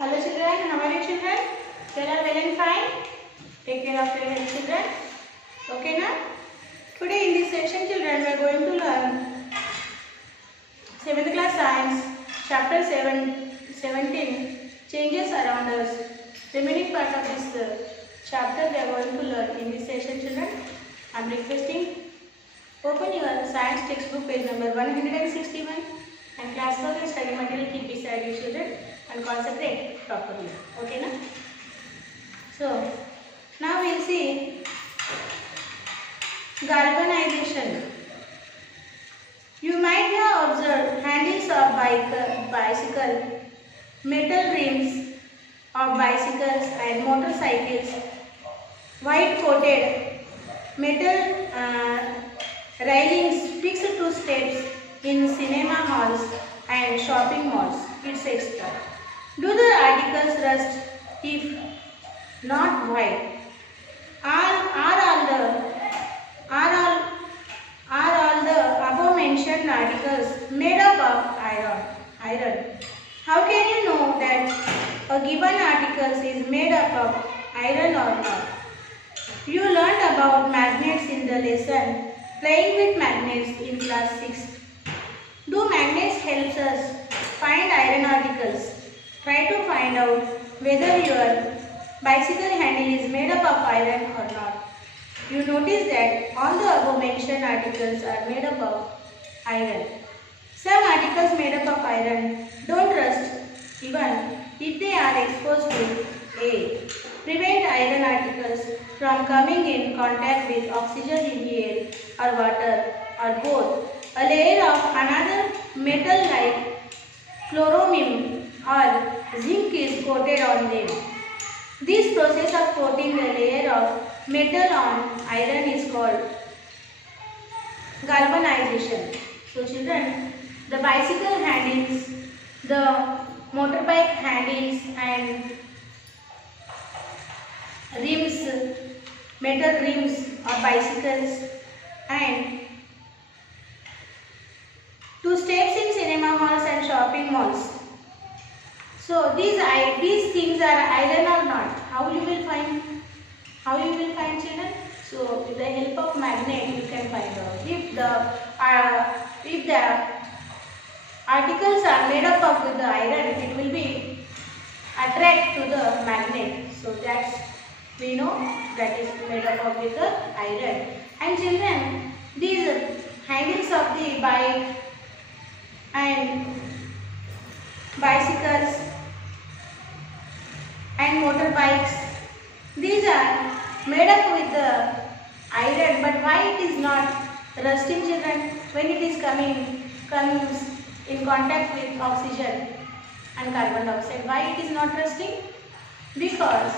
Hello children, how are you children? You are well and fine? Take care of your health children. Okay na? Today in this session children we are going to learn 7th class science chapter 17 changes around us. Remaining part of this chapter we are going to learn in this session children. I am requesting open your science textbook page number 161 and class work and study material keep beside you children and concentrate properly. Okay na? So now we'll see galvanization. You might have observed handles of bicycle, metal rims of bicycles and motorcycles, white coated metal railings fixed to steps in cinema halls and shopping malls, etc. Do the articles rust if not white? Are all the above mentioned articles made up of iron? How can you know that a given article is made up of iron or not? You learned about magnets in the lesson playing with magnets in class 6. Do magnets help us find iron articles? Try to find out whether your bicycle handle is made up of iron or not. You notice that all the above mentioned articles are made up of iron. Some articles made up of iron don't rust even if they are exposed to air. Prevent iron articles from coming in contact with oxygen in the air or water or both. A layer of another metal like chromium or zinc is coated on them. This process of coating a layer of metal on iron is called galvanization. So children, the bicycle handles, the motorbike handles and rims, metal rims of bicycles and two steps in cinema halls and shopping malls. So these things are iron or not? How you will find children? So with the help of magnet you can find out. If the articles are made up of with the iron, it will be attract to the magnet. So that's we know that is made up of with the iron. And children, these handles of the bike and bicycles and motorbikes, these are made up with the iron, but why it is not rusting children when it is comes in contact with oxygen and carbon dioxide? Why it is not rusting? Because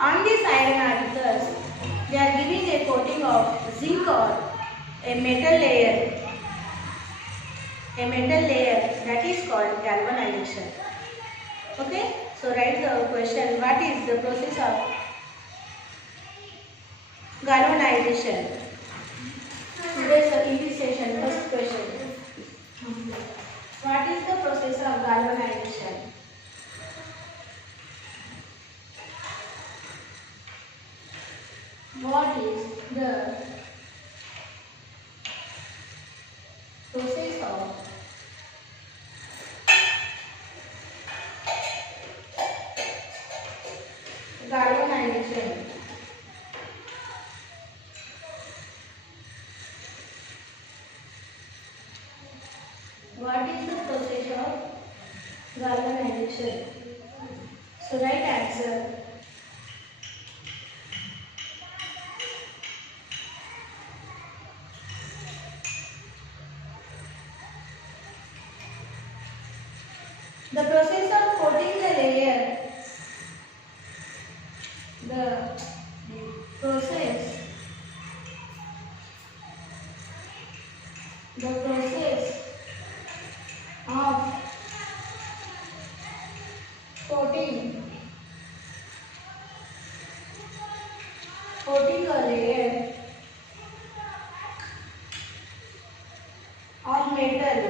on these iron articles they are giving a coating of zinc or a metal layer that is called galvanization. Okay, so write the question, what is the process of galvanization? Today's in this session, first question. What is the process of galvanization? What is the process of galvanization? What is the process of galvanization? So right answer. The process of coating the layer, the process of coating a layer of metal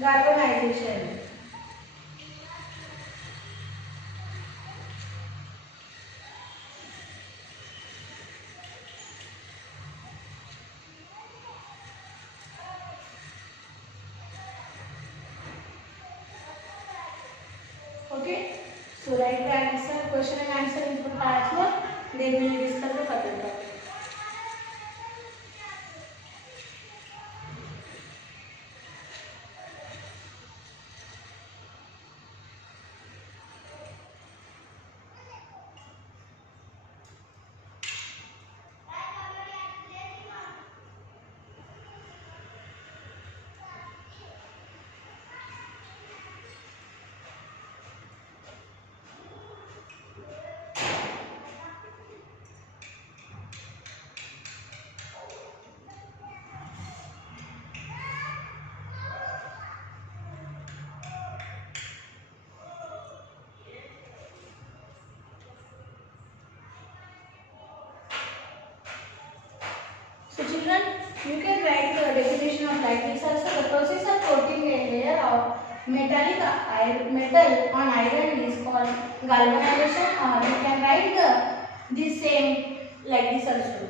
Galvanization. Okay. So write the answer, question and answer in the past one. Then we will discuss the further topic. So children, you can write the definition of like this also. The process of coating a layer of metal on iron is called galvanization, or you can write this same like this also.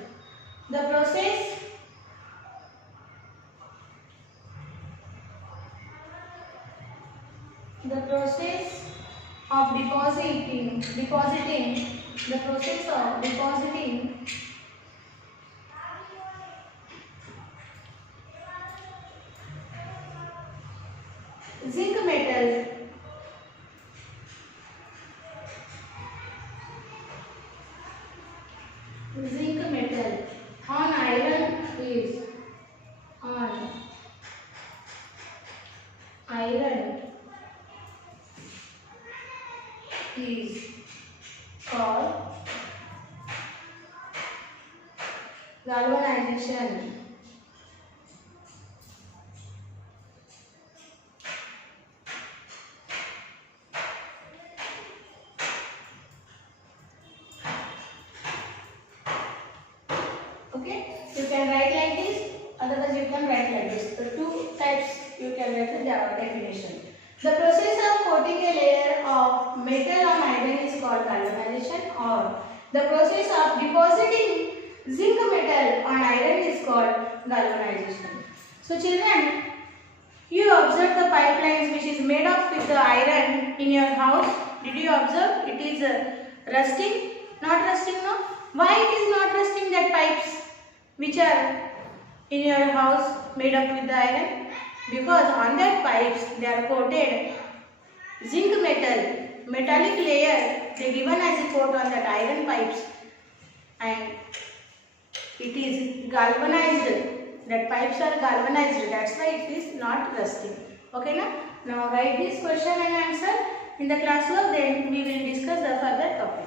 The process of depositing zinc metal on iron is called galvanization. Okay, you can write like this, otherwise you can write like this. The two types you can write the definition. The process of coating a layer of metal on iron is called galvanization, or the process of depositing zinc metal on iron is called galvanization. So children, you observe the pipelines which is made of with the iron in your house. Did you observe? It is rusting, not rusting, no? Why it is not rusting, that pipes which are in your house made up with the iron? Because on that pipes they are coated zinc metallic layer they given as a coat on that iron pipes, and it is galvanized. That pipes are galvanized, that's why it is not rusting. Okay na? Now write this question and answer in the classwork, then we will discuss the further topic.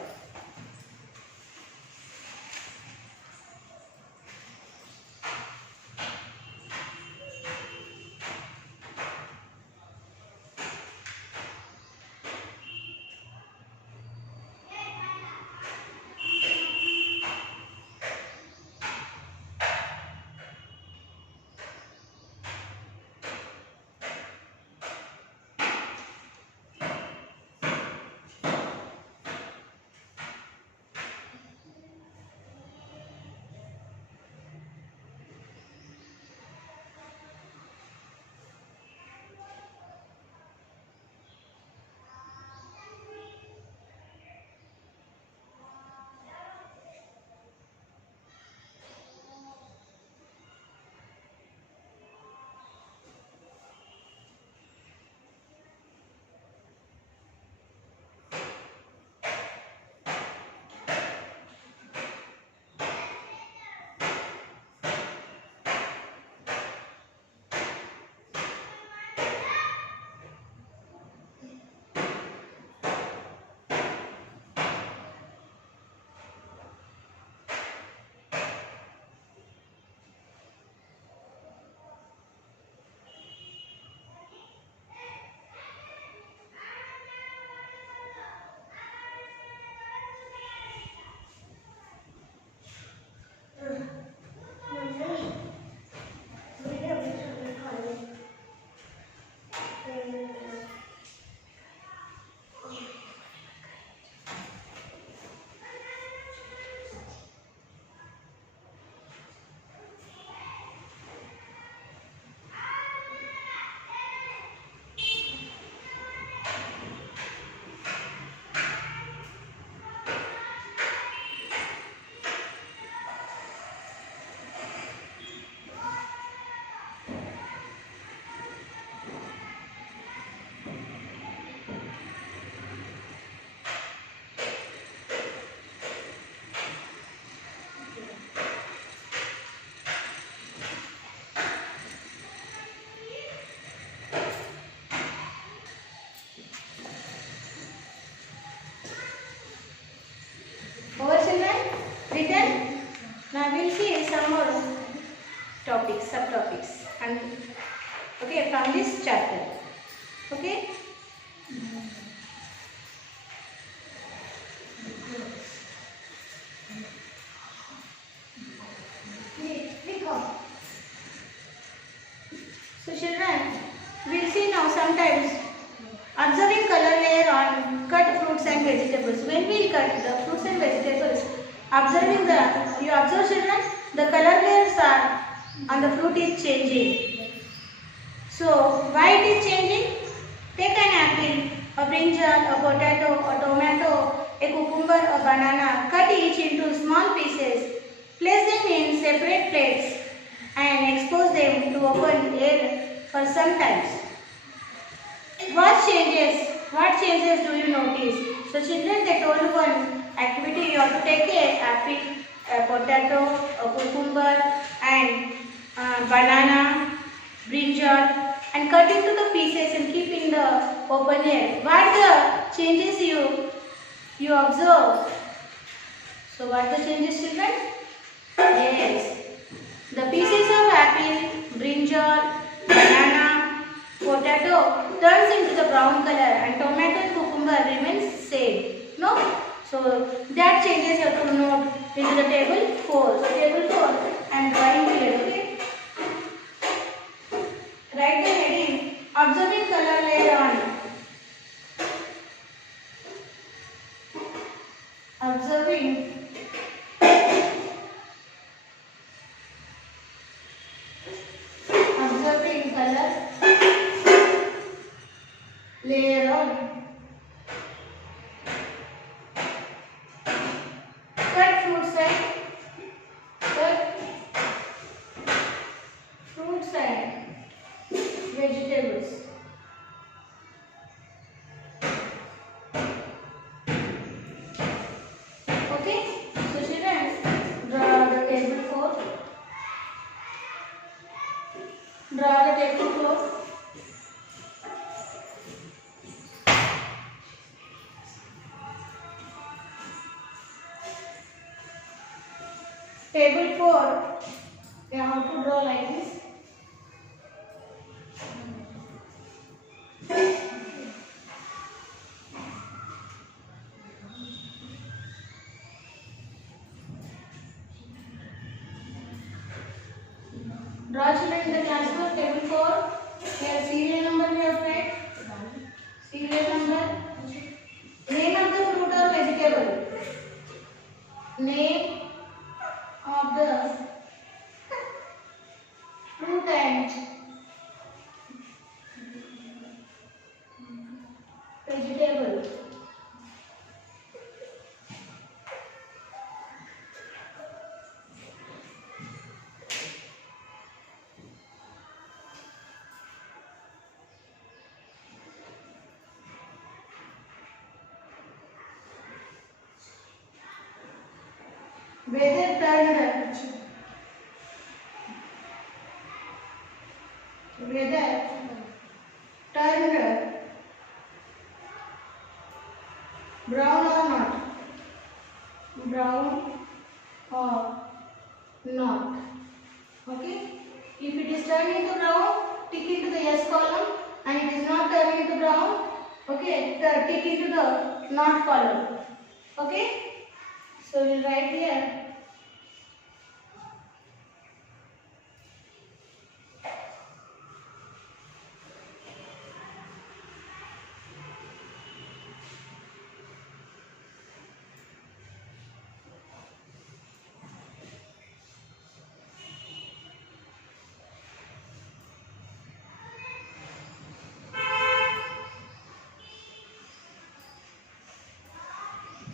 topics, subtopics, and okay, from this chapter. Okay. So children, we'll see now sometimes observing color layer on cut fruits and vegetables. When we cut the fruits and vegetables, you observe children, the color layers are on the fruit is changing. So why it is changing? Take an apple, a brinjal, a potato, a tomato, a cucumber, a banana. Cut each into small pieces. Place them in separate plates and expose them to open air for some time. What changes? What changes do you notice? So children, they told one activity. You have to take a apple, a potato, a cucumber, and banana, brinjal, and cut into the pieces and keep in the open air. What the changes you observe? So what the changes, children? Yes, the pieces of apple, brinjal, banana, potato turns into the brown color and tomato and cucumber remains same. No? So that changes you have to note into the table 4. So table 4 I am drawing here. Okay. Write the heading observing color layer on. Observing color layer on. Cut fruits and vegetables. Okay, so children, draw the table 4. Draw the table 4. Table 4, we have to draw like this. Draw children in the classroom, table 4. Here serial number we have read. Serial number. Name of the fruit or vegetable. Name of the fruit and vegetable. Whether turned brown or not. Brown or not. Okay. If it is turned into brown, tick into the yes column, and it is not turned into brown, okay, tick into the not column. Okay. So we will write here.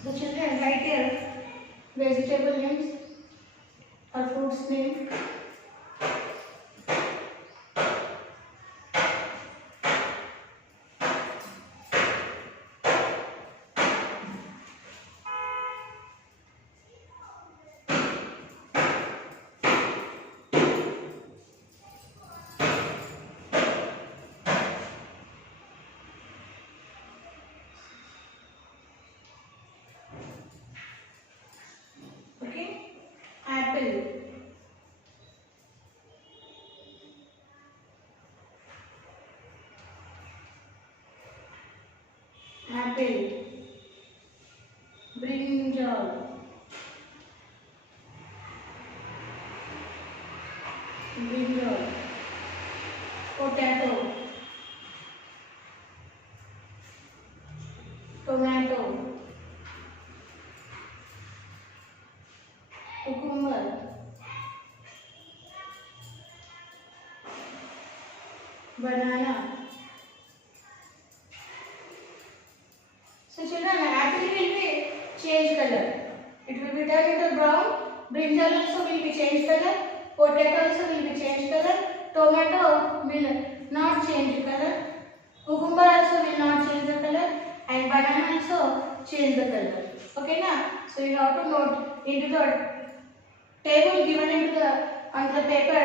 So children, write here vegetable names or fruits name. apple, brinjal, brinjal, potato, tomato, cucumber, banana. So children, apple will be change color. It will be turned into brown. Brinjal also will be change color. Potato also will be change color. Tomato will not change color. Cucumber also will not change the color. And banana also change the color. Okay na? So you have to note into the table given into the on the paper,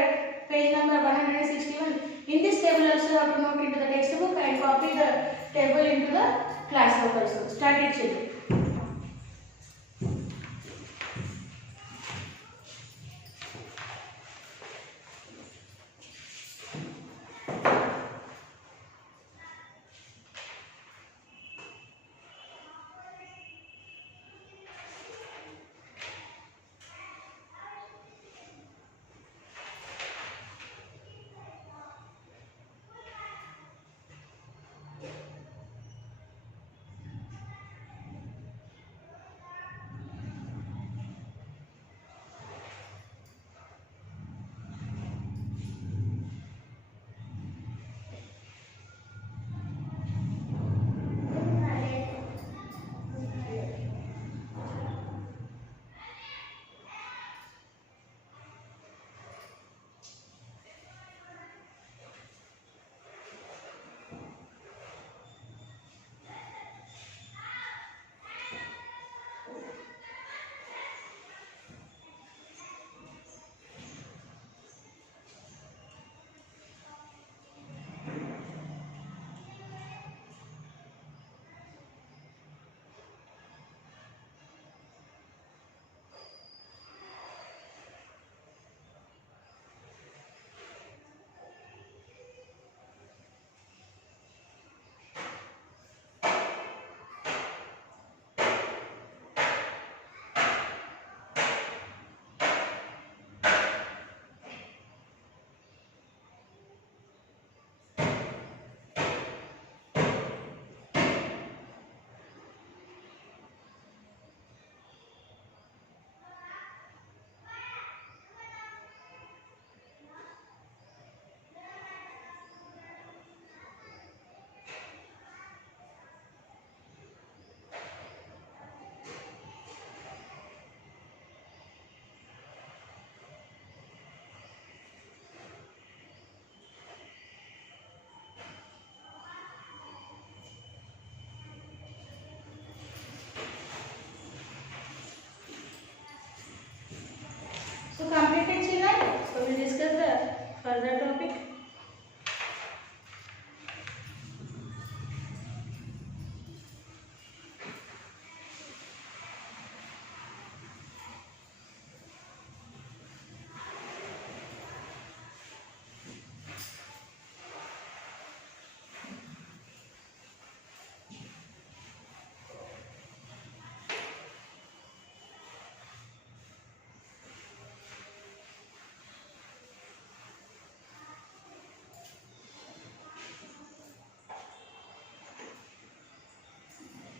page number 161. In this table also you have to note into the textbook and copy the table into the classwork also. Start it, children. So completed, children. So we will discuss the further topic.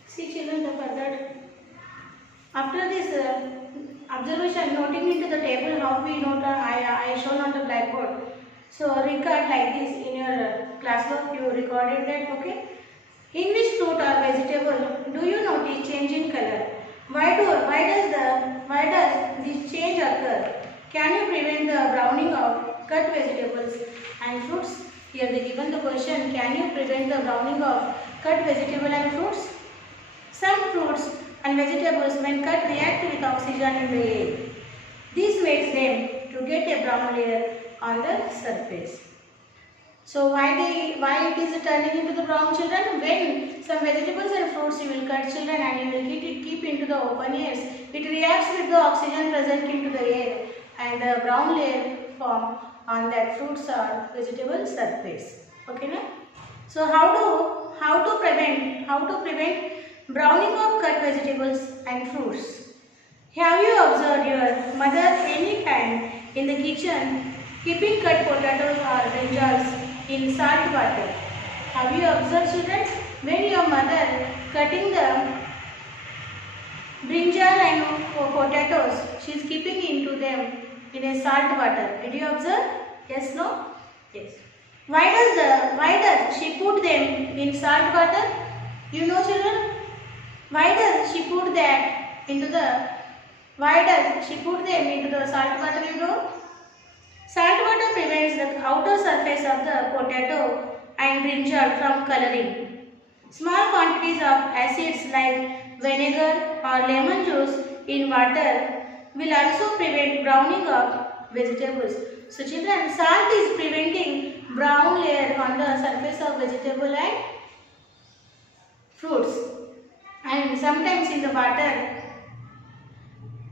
See, children, the further after this observation, noting into the table how we note I shown on the blackboard. So record like this in your classwork. You recorded that, okay? In which fruit or vegetable do you notice change in color? Why does this change occur? Can you prevent the browning of cut vegetables and fruits? Here they given the question. Can you prevent the browning of cut vegetable and fruits? Some fruits and vegetables when cut react with oxygen in the air. This makes them to get a brown layer on the surface. So why it is turning into the brown, children? When some vegetables and fruits you will cut, children, and you will keep into the open airs, it reacts with the oxygen present into the air and the brown layer form on that fruits or vegetable surface. Okay, na? So how to prevent browning of cut vegetables and fruits. Have you observed your mother any time in the kitchen keeping cut potatoes or brinjals in salt water? Have you observed, children, when your mother cutting the brinjal and potatoes, she is keeping into them in a salt water. Did you observe? Yes, no? Yes. Why does she put them in salt water? You know, children? Why does she put that into the Why does she put them into the salt water, you know? Salt water prevents the outer surface of the potato and brinjal from coloring. Small quantities of acids like vinegar or lemon juice in water will also prevent browning of vegetables. So children, salt is preventing brown layer on the surface of vegetable and fruits. And sometimes in the water,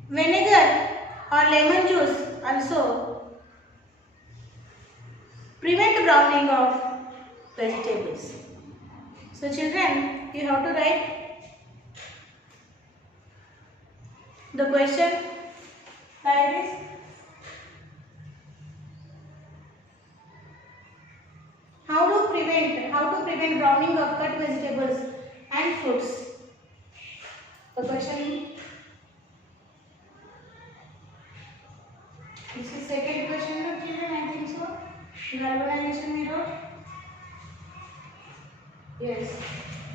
vinegar or lemon juice also prevent browning of vegetables. So children, you have to write the question like this. How to prevent browning of cut vegetables and fruits? The question, this is second question, no, children, I think so. Galvanization we wrote. Yes.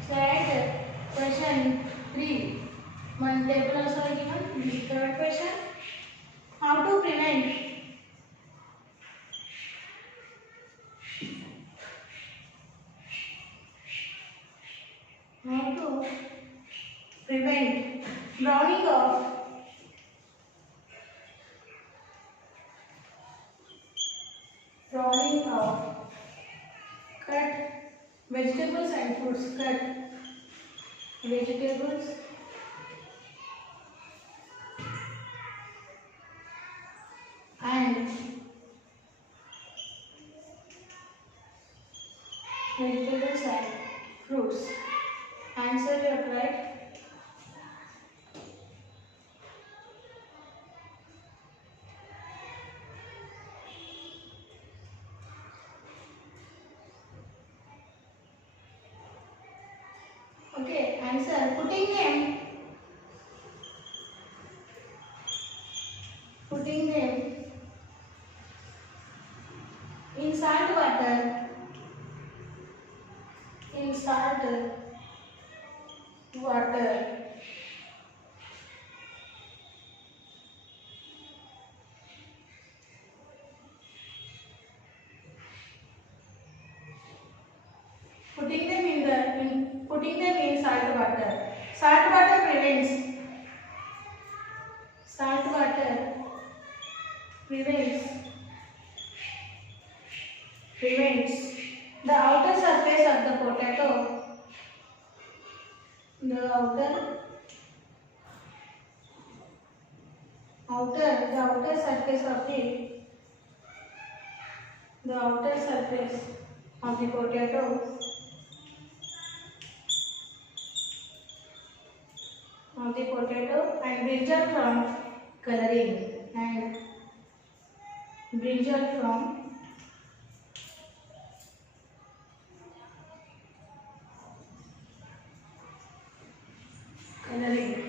So add question 3. One table also given. This is third question. How to prevent browning of cut vegetables and fruits. Cut vegetables and fruits. Answer your right. Okay, answer. Putting them in salt water. In salt water. Putting them in salt water. Salt water prevents the outer surface of the potato. The outer surface of the potato and brinjal from coloring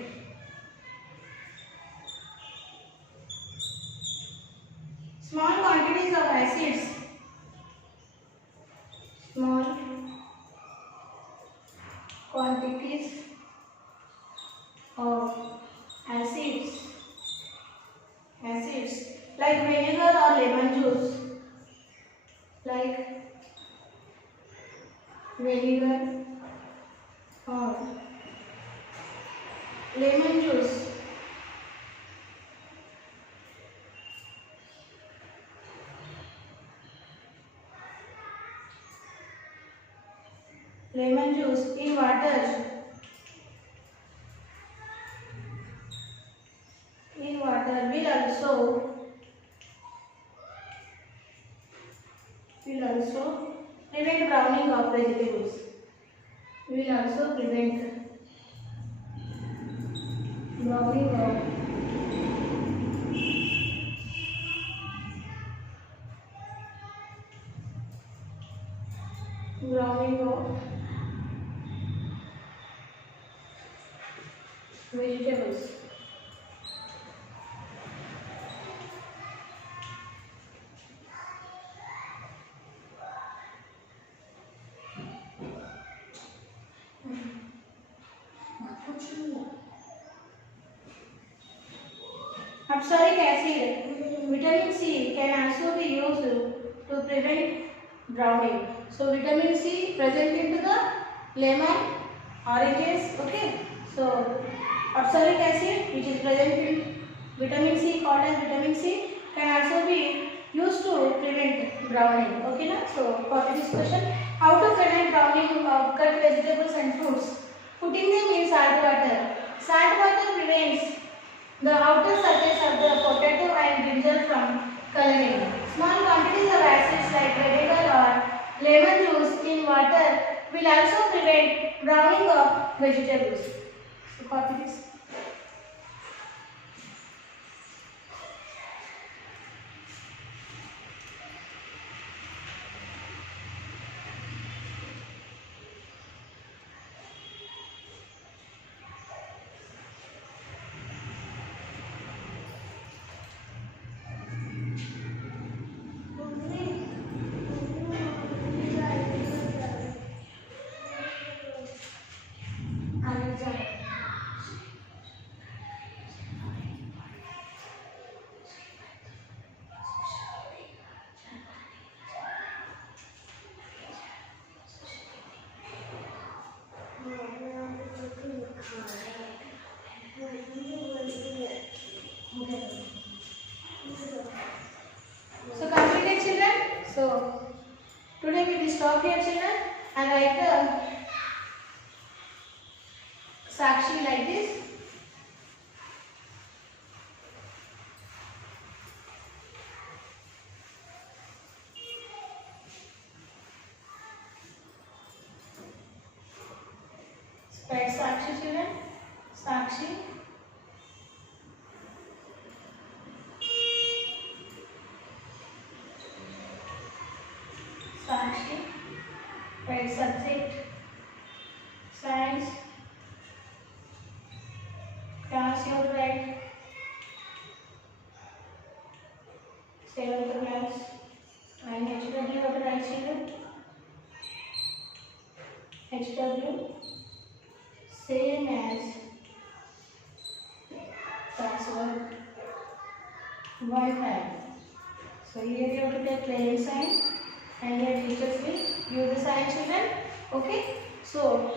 Small quantities of acids. Small quantities of acids like vinegar or lemon juice. Like vinegar or lemon juice. Lemon juice in water will also prevent browning of vegetables. Will also prevent Browning of vegetables. Absoric acid, vitamin C can also be used to prevent browning. So vitamin C present into the lemon, oranges. Okay. So absoric acid, which is present in vitamin C, called as vitamin C, can also be used to prevent browning. Okay, na? So for this question, how to prevent browning of cut vegetables and fruits? Putting them in salt water. Salt water prevents the outer surface of the potato and brinjal from coloring. Small quantities of acids like vinegar or lemon juice in water will also prevent browning of vegetables. So copy this. So completed, children. So today we will stop here, children, and write the Sakshi like this. Write Sakshi, children. Sakshi. Sakshi. Write subject. Science. Class you write. 7th class. And HW what write, children? HW. Same as classwork 1 time. So here you have to take plain sign and your teachers will use the sign, children. Okay. So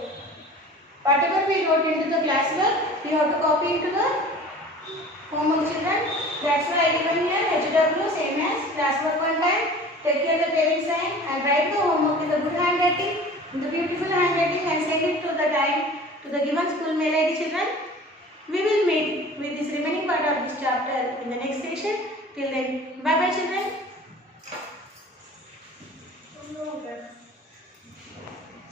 whatever we wrote into the classwork, we have to copy into the homework, children. That's why I given here HW same as classwork 1 time. Take care of the plain sign and write the homework in the good handwriting, in the beautiful handwriting, and send it to the time to the given school mail ID, children. We will meet with this remaining part of this chapter in the next session. Till then, bye bye, children.